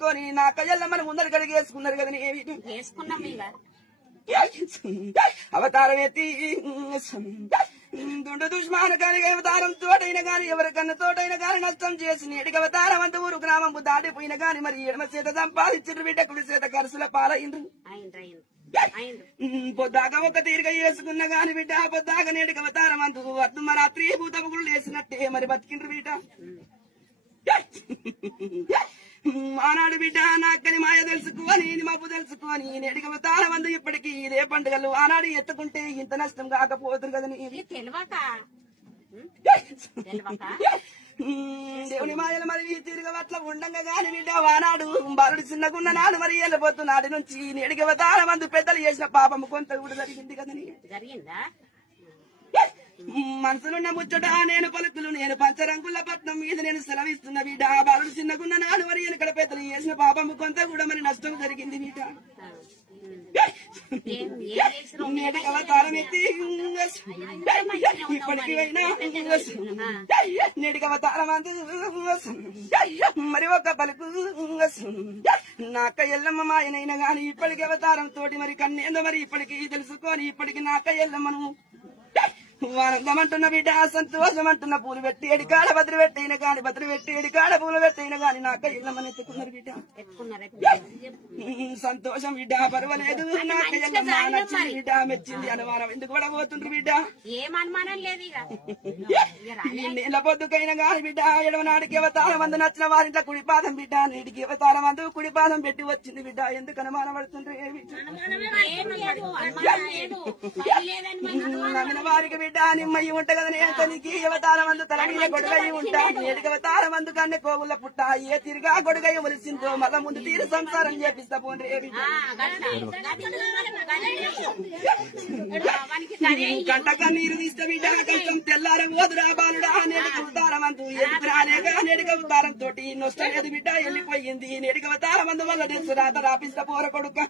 ఎత్తుకొని నా కయ్యల్ల మన ముందర కడిగి వేసుకున్నారు కదా వేసుకున్నాం అవతారం ఎత్తి దుండు దుష్మాన కాని అవతారం తోటైన గాని ఎవరికన్నా తోటైన గాని నష్టం చేసి నేటికి అవతారం అంత ఊరు గ్రామం దాటిపోయిన గాని మరి ఎడమ చేత సంపాదించిన బిడ్డ కుడి చేత ఖర్చుల పాలైండ్రు పొద్దాక ఒక తీరుగా వేసుకున్న గాని బిడ్డ పొద్దాక నేటికి అవతారం అంత వద్దు మరి ఆ త్రీ భూతములు వేసినట్టే మరి బతికిండ్రు బిడ్డ ఆనాడు బిడ్డ నాకని మాయ తెలుసుకోని మబ్బు తెలుసుకోని నేటికి అవతారం అందు ఇప్పటికీ ఇదే పండుగలు ఆనాడు ఎత్తుకుంటే ఇంత నష్టం కాకపోతుంది కదా దేవుని మాయలు మరి తిరిగి అట్లా ఉండంగా గాని బిడ్డ వానాడు బాలుడు చిన్నగున్న నాడు మరి వెళ్ళిపోతున్నాడు నుంచి నేటికి అవతారం అందు పెద్దలు చేసిన పాపం కొంత కూడా జరిగింది కదని జరిగిందా మనసులున్న ముచ్చట నేను పలుకులు నేను పంచరంగుల పట్నం మీద నేను సెలవిస్తున్న బిడ్డ బాలుడు చిన్నగున్న నాడు మరి వెనుకడ పెద్దలు చేసిన పాపము కొంత కూడా మరి నష్టం జరిగింది బిడ్డ నేటికి అవతారం ఎత్తి ఇప్పటికి అయినా నేటికి అవతారం అంది మరి ఒక పలుకు నాక ఎల్లమ్మ మాయనైనా గాని ఇప్పటికి అవతారం తోటి మరి కన్నేందో మరి ఇప్పటికి తెలుసుకొని ఇప్పటికి నాక ఎల్లమ్మను ఆనందమంటున్న బిడ్డ సంతోషం అంటున్న పూలు పెట్టి ఎడికాడ బద్ర పెట్టిన గాని బద్ర పెట్టి ఎడికాడ పూలు పెట్టిన గాని నాక ఇళ్ళమని ఎత్తుకున్నారు బిడ్డ సంతోషం బిడ్డ పర్వాలేదు నాక ఎల్లమ్మ నచ్చింది బిడ్డ మెచ్చింది అనుమానం ఎందుకు కూడా పోతుండ్రు బిడ్డ ఏమనుమానం లేదు నీళ్ళ పొద్దుకైనా గాని బిడ్డ ఎడవనాడికి అవతారం అందు నచ్చిన వారింట్లో కుడి పాదం బిడ్డ నీటికి అవతారం అందు కుడి పాదం పెట్టి వచ్చింది బిడ్డ ఎందుకు అనుమానం పడుతుండ్రు నమ్మిన వారికి బిడ్డ నిమ్మయ్యి ఉంట కదా నేతనికి అవతారం అందు తల మీద గొడుగయ్యి ఉంటా నేటికి అవతారం అందు కన్నే కోవుల పుట్ట ఏ తిరిగా గొడుగయ్య ఒలిసిందో మళ్ళా ముందు తీరు సంసారం చేపిస్తా పోండి కంటక నీరు తీస్తే బిడ్డ కష్టం తెల్లార పోదురా బాలుడా నేటికి అవతారం అందు ఎందుకు రాలేగా నేటికి అవతారం తోటి నష్టం లేదు బిడ్డ వెళ్ళిపోయింది నేటికి అవతారం అందు వల్ల రాత రాపిస్తా పోర కొడుక